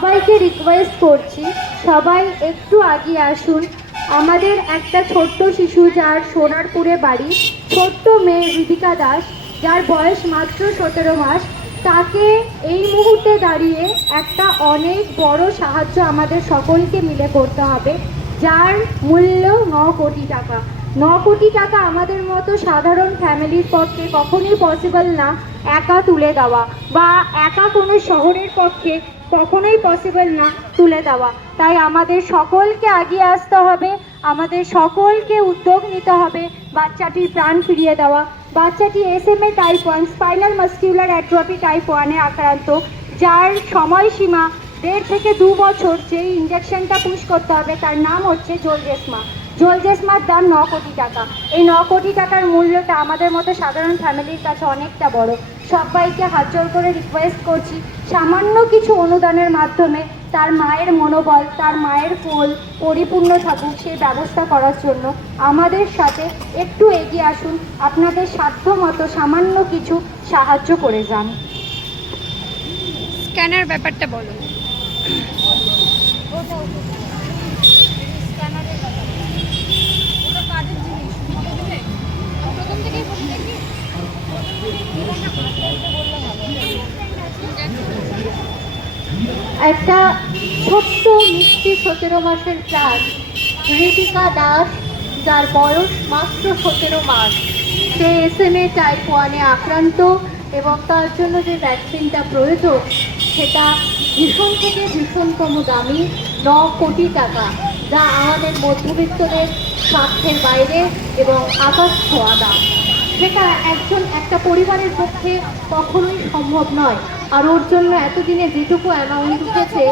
সবাইকে রিকোয়েস্ট করছি, সবাই একটু এগিয়ে আসুন। আমাদের একটা ছোট্ট শিশু, যার সোনারপুরে বাড়ি, ছোট্ট মেয়ে রিদিকা দাস, যার বয়স মাত্র 17 মাস, তাকে এই মুহূর্তে দাঁড়িয়ে একটা অনেক বড় সাহায্য আমাদের সকলকে মিলে করতে হবে, যার মূল্য 9 কোটি টাকা। 9 কোটি টাকা আমাদের মতো সাধারণ ফ্যামিলির পক্ষে কখনোই পসিবল না একা তুলে দেওয়া, বা একা কোনো শহরের পক্ষে কখনোই পসিবল না তুলে দেওয়া। তাই আমাদের সকলকে এগিয়ে আসতে হবে, আমাদের সকলকে উদ্যোগ নিতে হবে বাচ্চাটির প্রাণ ফিরিয়ে দেওয়া। বাচ্চাটি SMA type 1 spinal muscular atrophy type 1-এ আক্রান্ত, যার সময়সীমা 1.5 থেকে 2 বছর। যেই ইঞ্জেকশনটা পুশ করতে হবে তার নাম হচ্ছে জোলজেসমা। জোলজেসমার দাম 9 কোটি টাকা। এই 9 কোটি টাকার মূল্যটা আমাদের মতো সাধারণ ফ্যামিলির কাছে অনেকটা বড়। সবাইকে হাত জোর করে রিকোয়েস্ট করছি, সামান্য কিছু অনুদানের মাধ্যমে তার মায়ের মনোবল, তার মায়ের কোল পরিপূর্ণ থাকুক সেই ব্যবস্থা করার জন্য আমাদের সাথে একটু এগিয়ে আসুন। আপনাদের সাধ্য মতো সামান্য কিছু সাহায্য করে যান। স্ক্যানার ব্যাপারটা বলো। একটা ছোট্ট মিষ্টি 17 মাসের প্রাণ রিদিকা দাস, যার বয়স মাত্র 17 মাস, সে SMA টাইপ 1-এ আক্রান্ত এবং তার জন্য যে ভ্যাকসিনটা প্রয়োজন সেটা ভীষণ থেকে ভীষণতম দামি 9 কোটি টাকা, যা আমাদের মধ্যবিত্তদের স্বার্থের বাইরে এবং আকাশ ছোঁয়া দাম। সেটা একটা পরিবারের পক্ষে কখনোই সম্ভব নয়। আর ওর জন্য এতদিনে যেটুকু অ্যামাউন্ট উঠেছে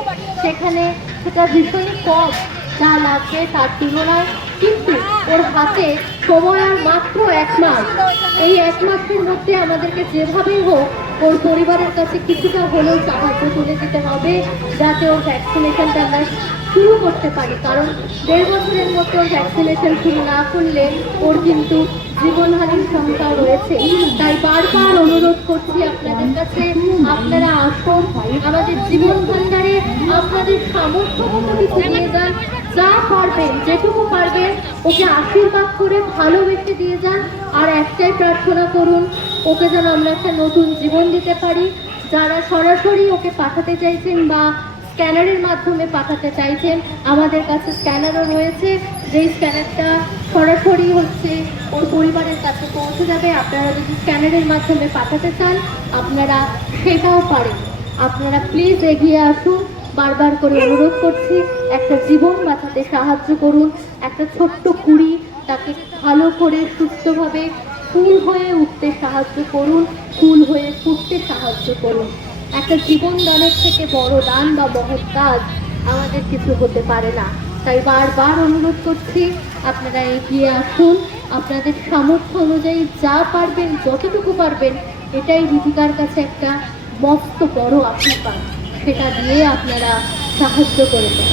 সেখানে সেটা ভীষণই কম যা লাগবে তার তুলনায়। কিন্তু ওর হাতে সময় আর মাত্র 1 মাস। এই 1 মাসের মধ্যে আমাদেরকে যেভাবেই হোক ওর পরিবারের কাছে কিছুটা হলেও সাহায্য তুলে দিতে হবে, যাতে ওর ভ্যাকসিনেশনটা আমরা শুরু করতে পারি। কারণ 1.5 বছরের মতো ভ্যাকসিনেশন শুরু না করলে ওর কিন্তু জীবনহানির শঙ্কা রয়েছে। তাই বারবার অনুরোধ করছি আপনাদের কাছে, আপনারা আসুন, আমাদের জীবন ভান্ডারে আপনাদের সামর্থ্য মতো কিছু দিয়ে যান। যা পারবেন, যেটুকু পারবেন ওকে আশীর্বাদ করে ভালোবেসে দিয়ে যান। আর একটাই প্রার্থনা করুন, ওকে যেন আমরা একটা নতুন জীবন দিতে পারি। যারা সরাসরি ওকে পাঠাতে চাইছেন বা স্ক্যানারের মাধ্যমে পাঠাতে চাইছেন, আমাদের কাছে স্ক্যানারও রয়েছে, যেই স্ক্যানারটা সরাসরি ওর পরিবারের কাছে পৌঁছে যাবে। আপনারা যদি স্ক্যানারের মাধ্যমে পাঠাতে চান আপনারা সেটাও পারেন। আপনারা প্লিজ এগিয়ে আসুন, বারবার করে অনুরোধ করছি, একটা জীবন বাঁচাতে সাহায্য করুন। একটা ছোট্ট কুড়ি, তাকে ভালো করে সুস্থভাবে ফুল হয়ে উঠতে সাহায্য করুন, ফুল হয়ে ফুটতে সাহায্য করুন। একটা জীবন দানের থেকে বড় দান বা মহৎ কাজ আমাদের কিছু হতে পারে না। তাই বারবার অনুরোধ করছি, আপনারা এগিয়ে আসুন, আপনাদের সামর্থ্য অনুযায়ী যা পারবেন, যতটুকু পারবেন, এটাই রিদিকার কাছে একটা মস্ত বড় আশীর্বাদ, সেটা দিয়ে আপনারা সাহায্য করে দেন।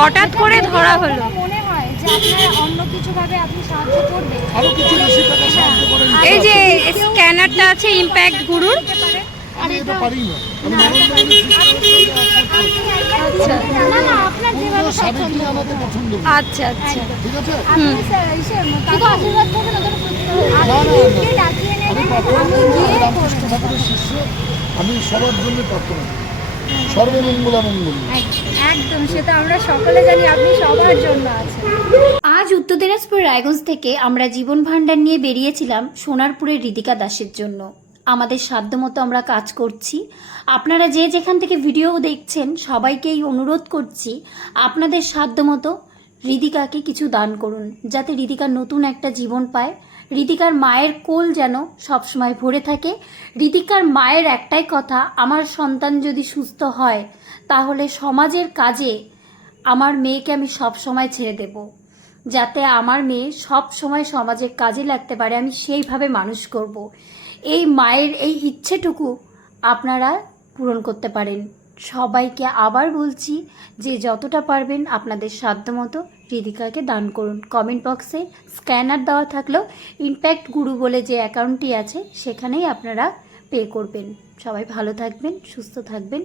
হঠাৎ করে ধরা হলো। মনে হয় যে আপনারা অন্য কিছু ভাবে আপনি সাহায্য করবেন, এই যে স্ক্যানারটা আছে ইম্প্যাক্ট গুরুর, আচ্ছা আচ্ছা, আমি সবার জন্য প্রার্থনা করি, সর্বমঙ্গলা মঙ্গল। একদম, সেটা আমরা সকলে জানি, আপনি সবার জন্য আছেন। আজ উত্তর দিনাজপুর রায়গঞ্জ থেকে আমরা জীবন ভান্ডার নিয়ে বেরিয়েছিলাম সোনারপুরের রিদিকা দাসের জন্য। আমাদের সাধ্যমতো আমরা কাজ করছি। আপনারা যে যেখান থেকে ভিডিও দেখছেন সবাইকেই অনুরোধ করছি, আপনাদের সাধ্যমতো রিদিকাকে কিছু দান করুন, যাতে রিদিকার নতুন একটা জীবন পায়। রিদিকার মায়ের কোল যেন সবসময় ভরে থাকে। রিদিকার মায়ের একটাই কথা, আমার সন্তান যদি সুস্থ হয় তাহলে সমাজের কাজে আমার মেয়েকে আমি সব সময় ছেড়ে দেব, যাতে আমার মেয়ে সব সময় সমাজের কাজে লাগতে পারে, আমি সেইভাবে মানুষ করব। এই মায়ের এই ইচ্ছেটুকু আপনারা পূরণ করতে পারেন। সবাইকে আবার বলছি যে যতটা পারবেন আপনাদের সাধ্যমতো হৃদিকাকে দান করুন। কমেন্ট বক্সে স্ক্যানার দেওয়া থাকলেও ইম্প্যাক্ট গুরু বলে যে অ্যাকাউন্টটি আছে সেখানেই আপনারা পে করবেন। সবাই ভালো থাকবেন, সুস্থ থাকবেন।